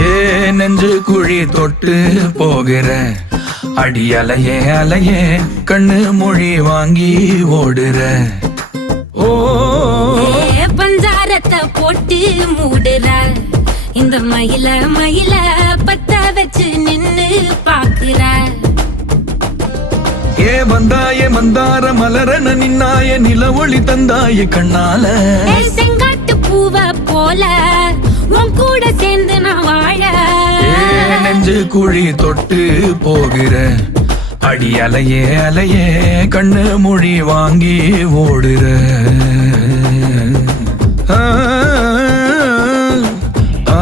ஏ நெஞ்சு குழி தொட்டு போகிற அடி அலையே அலையே கண்ணு மொழி வாங்கி ஓடுற. ஓ பஞ்சாரத்தை போட்டு மூடுற இந்த மயில மயில பத்த வச்சு நின்னு பாக்குற. ஏ வந்தாய மந்தார மலரன நின்னாய நில ஒளி தந்தாய கண்ணால. செங்காட்டு பூவ போல உன் கூட சேர்ந்து நான் வாழ. நெஞ்சு குழி தொட்டு போகிற அடி அலையே அலையே கண்ணு மொழி வாங்கி ஓடுற. ஆ ஆ